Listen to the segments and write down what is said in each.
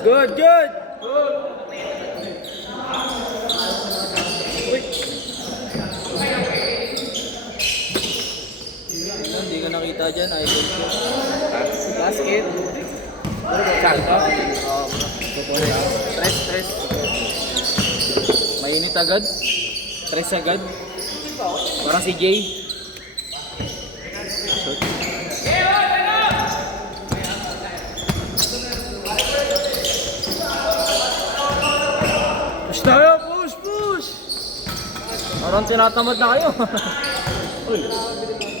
Good, good. Uy. Hindi ka nakita dyan, idol ko. Basket. Sakto. Oo, bro. Tres. Mainit agad. Tres agad. Parang si Jay. Shoot. Push tayo! Push! Parang tinatamad na kayo.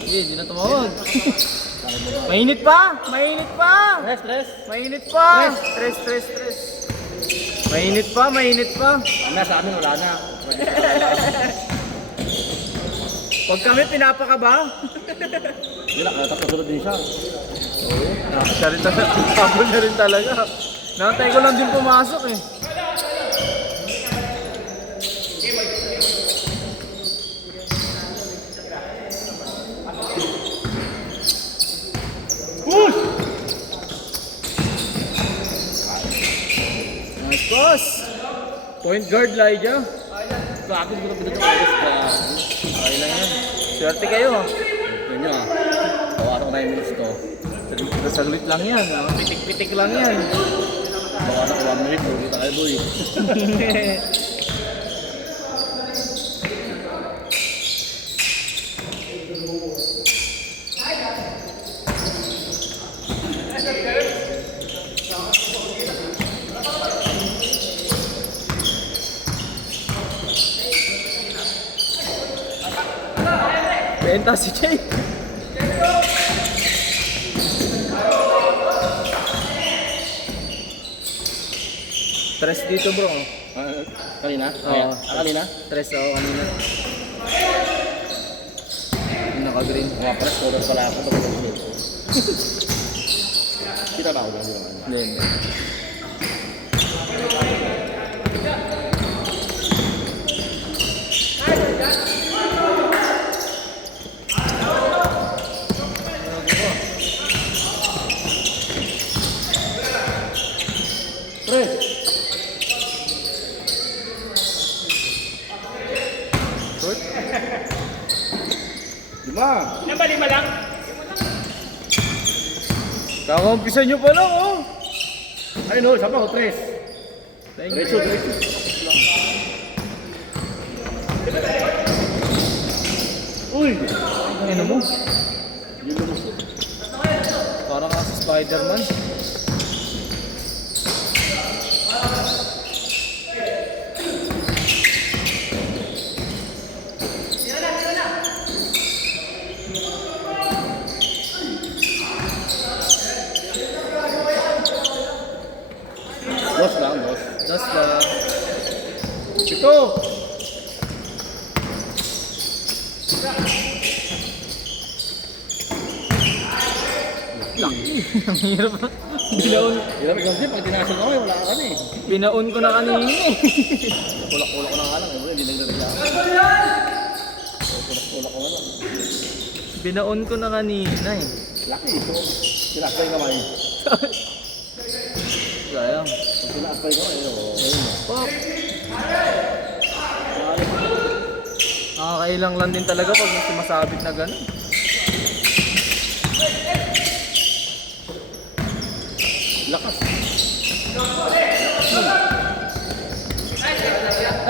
Hindi na tumawag. Mainit pa! Mainit pa! Tres. Mainit pa! Tres. Mainit pa! Ano sa amin wala na. Pag kami pinapakaba. Hindi na, tapos din siya. Oo. Siya rin talaga. Tapos niya rin talaga. Nakatay ko lang din pumasok eh. Push! Nice pass! Point guard, Lyja. Sa akin, hindi ko na pinag-oras. Okay lang yan. Swerte kayo. Yun nyo ah. Tawaran ko 9 minutes to. Saglit lang yan. Pitik-pitik lang yan. Tawaran ko 1 minute. Hindi tayo boy. Benta si Jay. Tres dito bro. Kanina? Oo. Kanina? Tres ako kanina. Yung naka-green. Mga press, oras pala ako. Kita ba ako ba? Hindi. Press! Good. Lima lang? Kaka-umpisa nyo pa lang oh. Ay no, isa pa ako, tres. Thank Diretso. you. Uy! Ano mo? Yun lumos ko. Parang kasi Spider-Man. Dos lang, dos. That's the... Ito! Ang hirap. Binaon. Hirap ikaw din, pag tinasal ko wala ka kami. Binaon ko na kanina eh. Ulak-ulak ko na nga lang, hindi nagdadala ako. Ulak-ulak ko na lang. Binaon ko na kanina eh. Laki ito. Tinasal yung kamay. Sayang. Pag tinasal ko, ayun o. Pop. Nakakailang lang din talaga pag may sumasabit na gano'n. Lakas.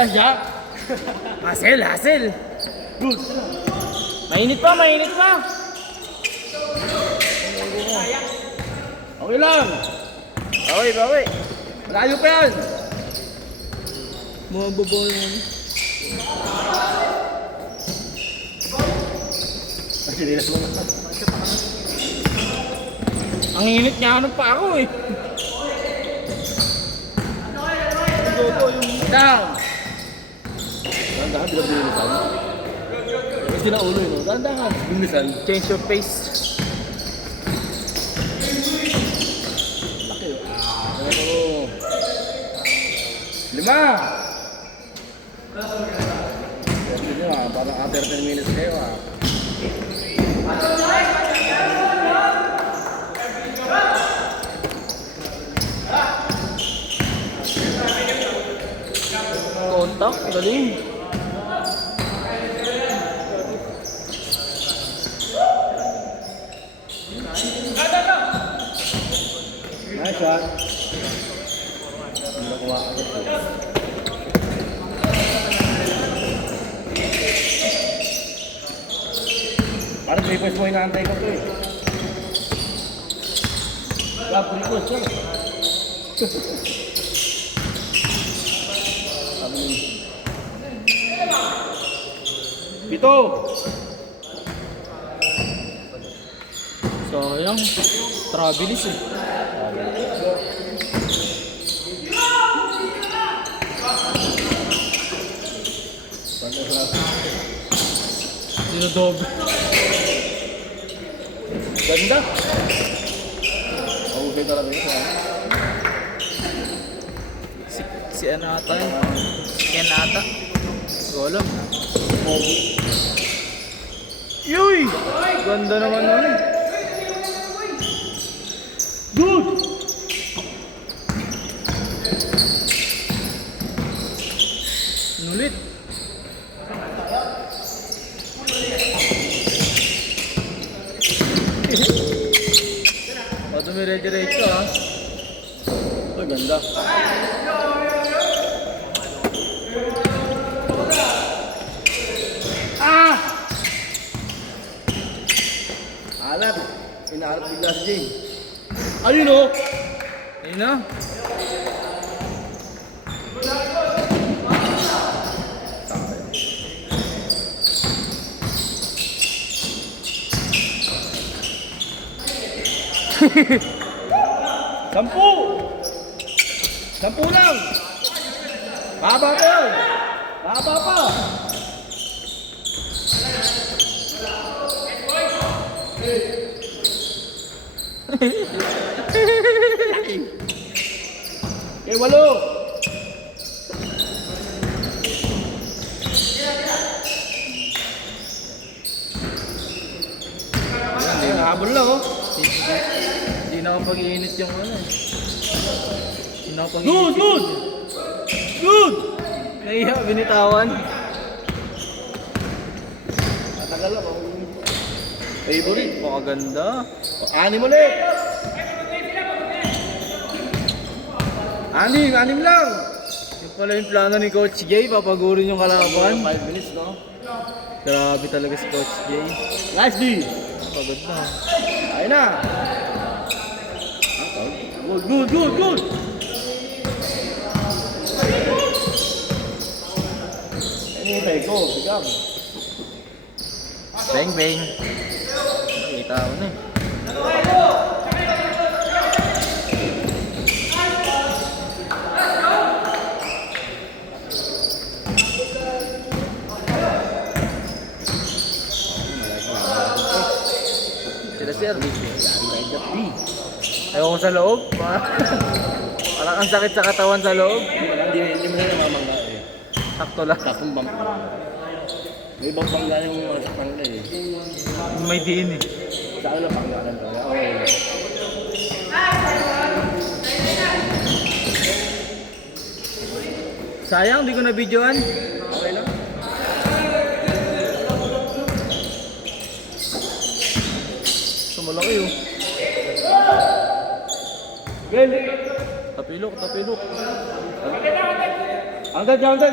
Ah, yeah. Hassle. Good. Mainit pa. Okay lang. Bawi. Malayo pa yan. Mga babaw yun. Sinilas mo na. Ang init niya pa ako eh. Down! Dahan-dahan, bilang binilisan. Kasi naulo yun, no? Dahan-dahan, binilisan. Change your pace. Laki, oh. 5! Sabi nyo parang after 10 minutes kayo block. Galing. Nice shot. Hindi nakuha agad po. Parang 3 points mo inaantay ko to eh. Wala, 3 points yan. Pito! Sayang. Trabilis eh. Dinodob. Ganda! Okay talaga yun. Si ano ata yun? Ken ata. Golam. Yuy! Ganda naman nun eh. Good! Nulit. O, dumiretso ah. Ay, ganda. Ah! Alat. Inaalat bigla si Jay. Ayun o! Ayun na. Sampu! Sampu lang! Haba pa! Haba pa! Okay, walo! Ayan, habol lang oh! Hindi nakapag-iinit yung ano eh. Hindi nakapag-iinit. Good! Good! Good! Nahiya, binitawan. Matagal lang ako. Favorite. Pakaganda. Anim ulit! Anim lang! Yung pala yung plano ni Coach Jay, papagurin yung kalaban. 5 minutes, no? Grabe talaga si Coach Jay. Nice D! Paganda. Ayun na! Good, good, good, good! Hinihintay ko, bigam. Bang bang. Nakita ko na eh. Sila sir. Ayaw ko sa loob. Parang ang sakit sa katawan sa loob. Hindi mo na namamangga eh. Sakto lang. Tapong bang. May ibang bangga yung mga sa pangga eh. May diin eh. Sa akin lang panggalan to. Okay. Sayang, di ko na videoan. Okay lang. Sumalaki oh. Well, Tapilok, tapilok.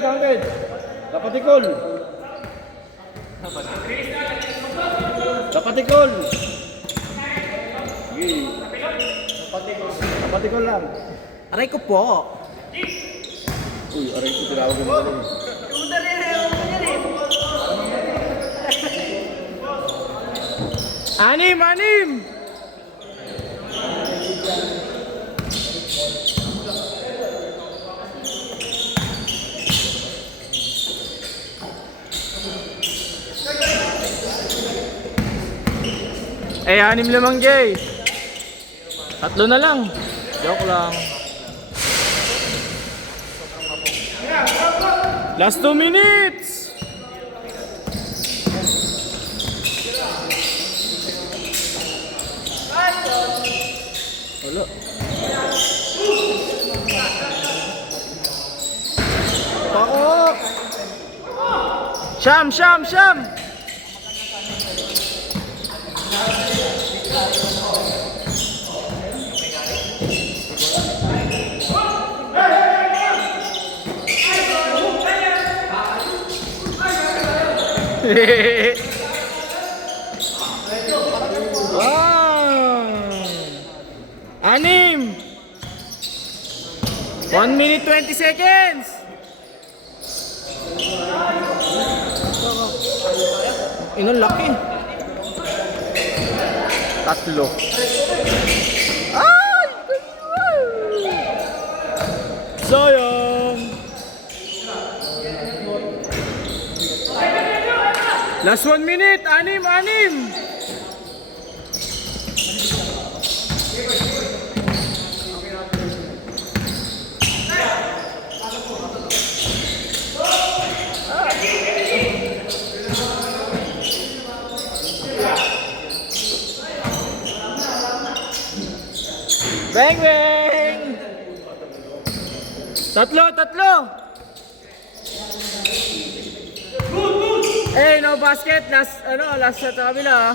counted. Dapat ikol. Dapat ikol. Sige. Dapat ikol lang. Aray ko po. Uy, aray ko tinawag mo na rin. Anim! Eh, 6-5 Jay. 3 na lang. Joke lang. Last 2 minutes. Wala. Pako! Sham, Sham, Sham! Wow! Anim! 1 minute 20 seconds! Inong laki. Tatlo. Ay! Sayang! Last 1 minute! Anim! Anim! Bang bang! Tatlo, tatlo! Eh, no basket. Last, last sa kabila.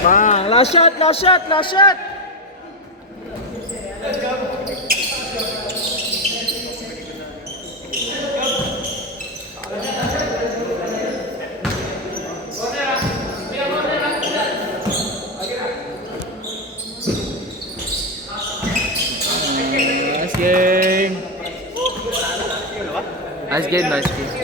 Bang! Last shot, last shot, last shot! Nice game. Nice game, nice game.